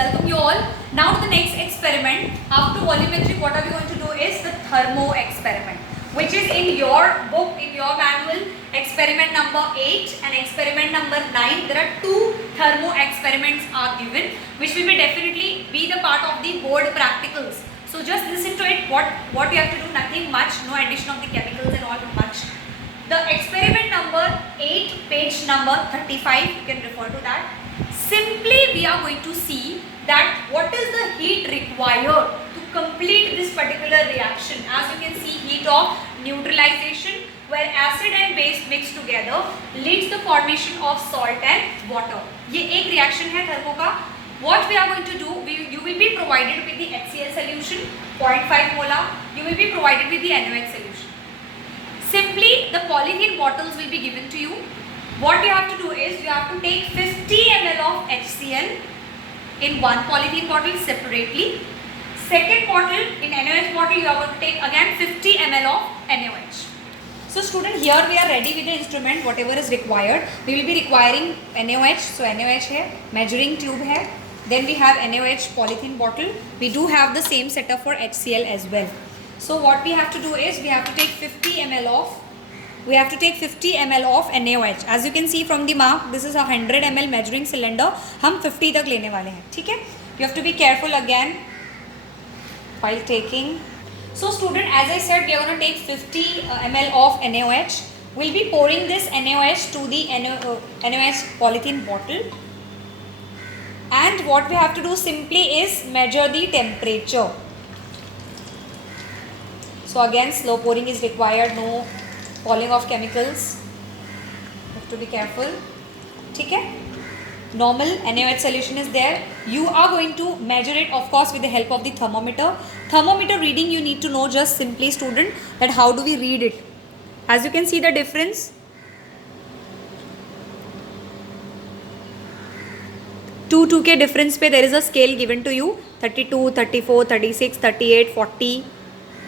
welcome you all. Now to the next experiment. After volumetric, what are we going to do is the thermo experiment, which is in your book, in your manual, experiment number 8 and experiment number 9. There are two thermo experiments are given, which will be definitely be the part of the board practicals. So just listen to it. What you have to do, nothing much, no addition of the chemicals and all much. The experiment number 8, page number 35, you can refer to that. Simply we are going to see that what is the heat required to complete this particular reaction. As you can see, heat of neutralization, where acid and base mixed together leads the formation of salt and water. ये एक reaction है thermo का. What we are going to do, you will be provided with the HCl solution 0.5 molar. You will be provided with the NaOH solution. Simply the polythene bottles will be given to you. What you have to do is you have to take 50 ml of HCl in one polythene bottle separately. Second bottle, in NaOH bottle, you are going to take again 50 ml of NaOH. So student, here we are ready with the instrument, whatever is required. We will be requiring NaOH. So NaOH है, measuring tube है. Then we have NaOH polythene bottle. We do have the same setup for HCl as well. So what we have to do is we have to take 50 ml of NaOH. As you can see from the mark, this is a 100 ml measuring cylinder. हम 50 तक लेने वाले हैं, ठीक है? You have to be careful again while taking. So student, as I said, we are going to take 50 ml of NaOH. We'll be pouring this NaOH to the NaOH polythene bottle. And what we have to do simply is measure the temperature. So again, slow pouring is required, no falling of chemicals. You have to be careful. ठीक है? Normal NaOH solution is there. You are going to measure it, of course, with the help of the thermometer. Thermometer reading, you need to know just simply, student, that how do we read it. As you can see the difference. 2 के difference पे there is a scale given to you. 32, 34, 36, 38, 40.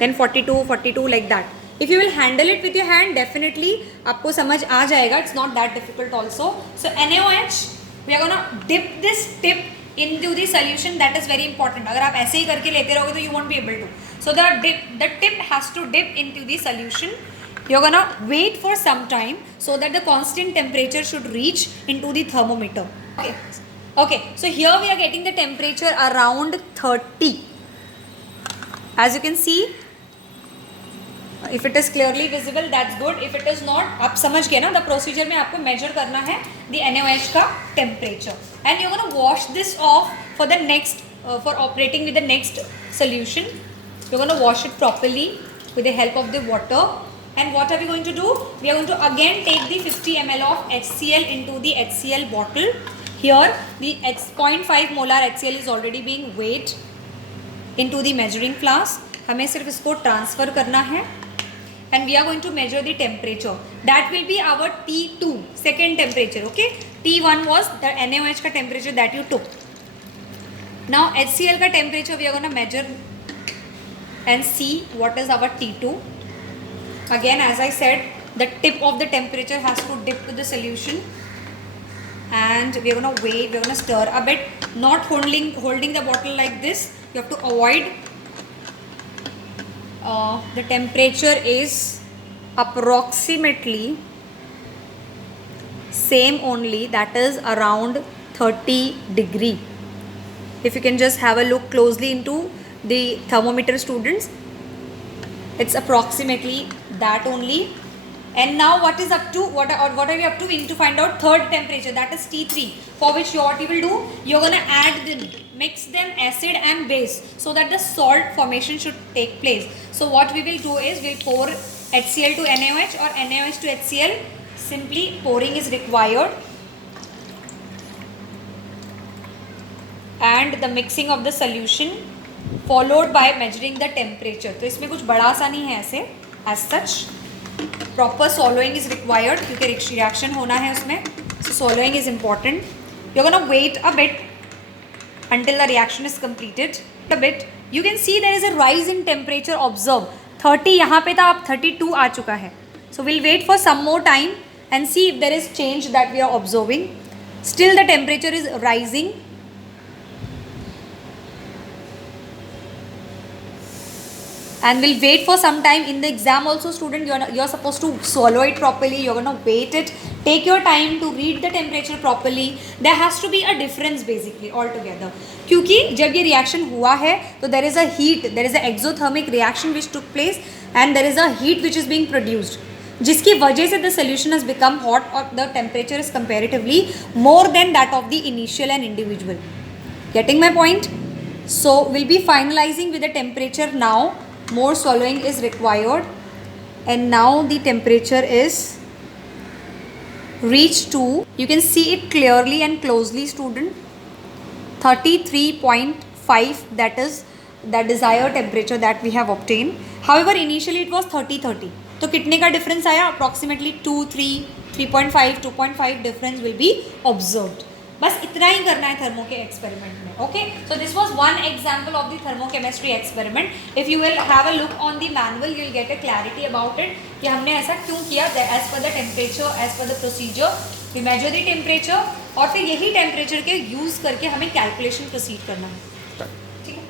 Then 42 like that. If you will handle it with your hand, definitely आपको समझ आ जाएगा. It's not that difficult also. So NaOH, we are gonna dip this tip into the solution. That is very important. अगर आप ऐसे ही करके लेते रहोगे तो you won't be able to. So the tip has to dip into the solution. You're gonna wait for some time so that the constant temperature should reach into the thermometer. Okay. So here we are getting the temperature around 30. As you can see. If it is clearly visible, that's good. If it is not, आप समझ गए ना, the procedure में आपको measure करना है the NaOH का temperature, and you're gonna wash this off for the next for operating with the next solution. You're gonna wash it properly with the help of the water. And what are we going to do? We are going to again take the 50 ml of HCl into the HCl bottle. Here the 0.5 molar HCl is already being weighed into the measuring flask. हमें सिर्फ इसको transfer करना है. And we are going to measure the temperature. That will be our T2, second temperature, okay? T1 was the NaOH ka temperature that you took. Now HCl ka temperature we are going to measure and see what is our T2. Again, as I said, the tip of the temperature has to dip to the solution. And we are going to weigh, we are going to stir a bit. Not holding the bottle like this. You have to avoid. The temperature is approximately same only, that is around 30 degree. If you can just have a look closely into the thermometer, students, it's approximately that only. And now what is up to, what are we up to? We need to find out third temperature, that is T3, for which what you will do, you're going to add them, mix them acid and base so that the salt formation should take place. So what we will do is we'll pour HCl to NaOH or NaOH to HCl. Simply pouring is required. And the mixing of the solution followed by measuring the temperature. तो इसमें कुछ बड़ा सा नहीं है ऐसे, as such. Proper swallowing is required क्योंकि reaction होना है उसमें. So swallowing is important. You're gonna wait a bit until the reaction is completed. A bit. You can see there is a rise in temperature. Observe. 30 यहाँ पे था, अब 32 आ चुका है. So we'll wait for some more time and see if there is change that we are observing. Still the temperature is rising. and we'll wait for some time. In the exam also, student, you're supposed to swallow it properly. You're gonna wait it, take your time to read the temperature properly. There has to be a difference basically altogether, क्योंकि जब ये reaction हुआ है तो there is a heat, there is an exothermic reaction which took place and there is a heat which is being produced, जिसकी वजह से the solution has become hot or the temperature is comparatively more than that of the initial and individual. Getting my point? So we'll be finalizing with the temperature now. More swallowing is required, and now the temperature is reached to, you can see it clearly and closely, student, 33.5. That is the desired temperature that we have obtained. However, initially it was 30. तो कितने का difference आया? Approximately 2, 3, 3.5, 2.5 difference will be observed. बस इतना ही करना है thermo के experiment में. Okay, so this was one example of the thermochemistry experiment. If you will have a look on the manual, you will get a clarity about it कि हमने ऐसा क्यों किया. As per the temperature, as per the procedure, we measure the temperature और फिर यही temperature के use करके हमें कैलकुलेशन प्रोसीड करना है. ठीक है.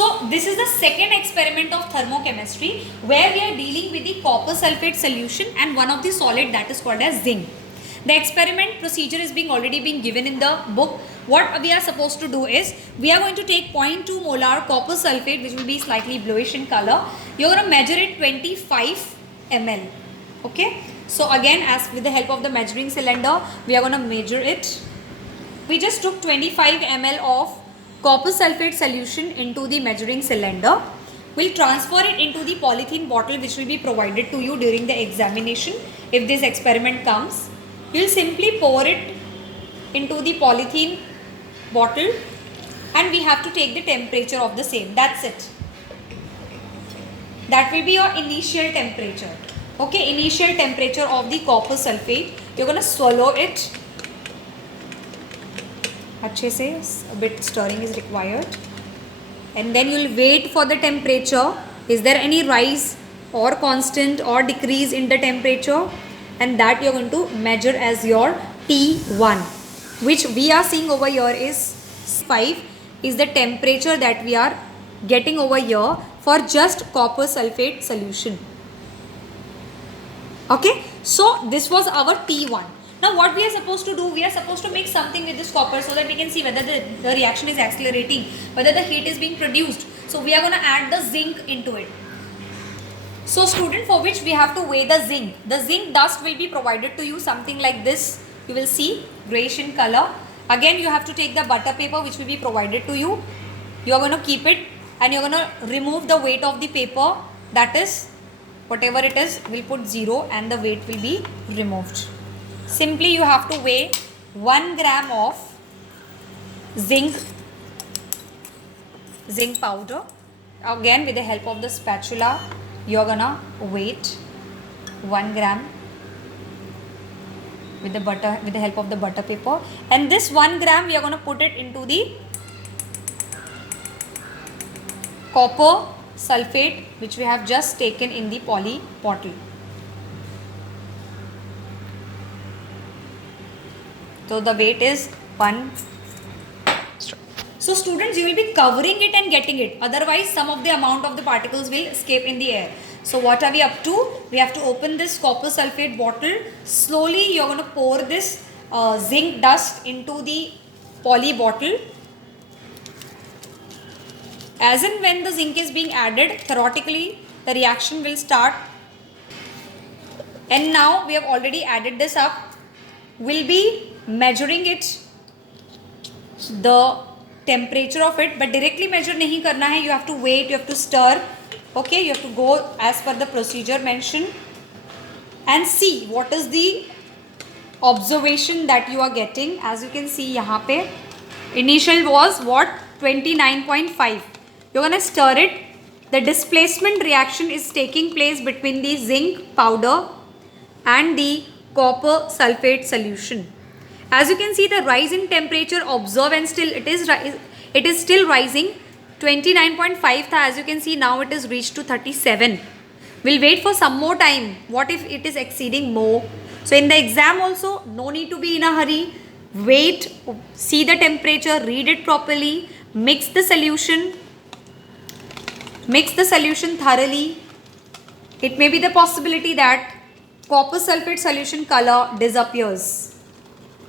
So this is the second experiment of thermochemistry where we are dealing with the copper sulfate solution and one of the solid that is called as zinc. The experiment procedure is already being given in the book. What we are supposed to do is, we are going to take 0.2 molar copper sulfate, which will be slightly bluish in color. You are going to measure it 25 ml. Okay. So again, as with the help of the measuring cylinder, we are going to measure it. We just took 25 ml of copper sulfate solution into the measuring cylinder. We'll transfer it into the polythene bottle, which will be provided to you during the examination. If this experiment comes, you'll simply pour it into the polythene bottle and we have to take the temperature of the same. That's it. That will be your initial temperature. Okay, initial temperature of the copper sulfate. You're going to swallow it. अच्छे से, a bit stirring is required. And then you'll wait for the temperature. Is there any rise or constant or decrease in the temperature? And that you're going to measure as your T1, which we are seeing over here is 5, is the temperature that we are getting over here for just copper sulfate solution. Okay, so this was our T1. Now what we are supposed to do, we are supposed to mix something with this copper so that we can see whether the reaction is accelerating, whether the heat is being produced. So we are going to add the zinc into it. So student, for which we have to weigh the zinc. The zinc dust will be provided to you, something like this. You will see grayish in color. Again, you have to take the butter paper which will be provided to you. You are going to keep it and you are going to remove the weight of the paper. That is, whatever it is, we'll put 0 and the weight will be removed. Simply you have to weigh 1 gram of zinc powder. Again, with the help of the spatula, you're gonna weight 1 gram with the help of the butter paper, and this 1 gram we are gonna put it into the copper sulfate which we have just taken in the poly bottle. So the weight is 1. So students, you will be covering it and getting it. Otherwise, some of the amount of the particles will escape in the air. So what are we up to? We have to open this copper sulfate bottle. Slowly, you are going to pour this zinc dust into the poly bottle. As and when the zinc is being added, theoretically, the reaction will start. And now, we have already added this up. We'll be measuring it, the temperature of it, but directly measure nahi karna hai. You have to wait, you have to stir. Okay, you have to go as per the procedure mentioned and see what is the observation that you are getting. As you can see yahan pe, initial was what? 29.5. You're going to stir it. The displacement reaction is taking place between the zinc powder and the copper sulfate solution. As you can see, the rise in temperature observed, and still it is still rising. 29.5 tha, as you can see, now it is reached to 37. We'll wait for some more time. What if it is exceeding more? So in the exam also, no need to be in a hurry. Wait, see the temperature, read it properly, mix the solution. Mix the solution thoroughly. It may be the possibility that copper sulfate solution color disappears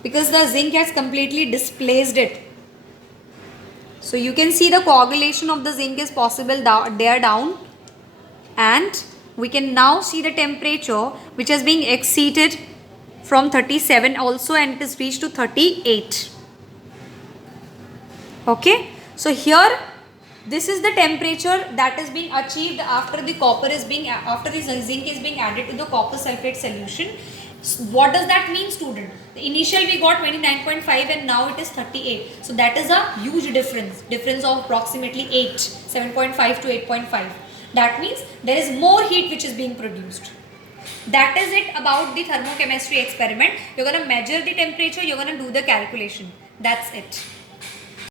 because the zinc has completely displaced it. So you can see the coagulation of the zinc is possible there down, and we can now see the temperature which has been exceeded from 37 also, and it is reached to 38. Okay, so here this is the temperature that is being achieved after the zinc is being added to the copper sulfate solution. What does that mean, student? The initial we got 29.5 and now it is 38. So that is a huge difference of approximately 7.5 to 8.5. That means there is more heat which is being produced. That is it about the thermochemistry experiment. You're going to measure the temperature, you're going to do the calculation. That's it.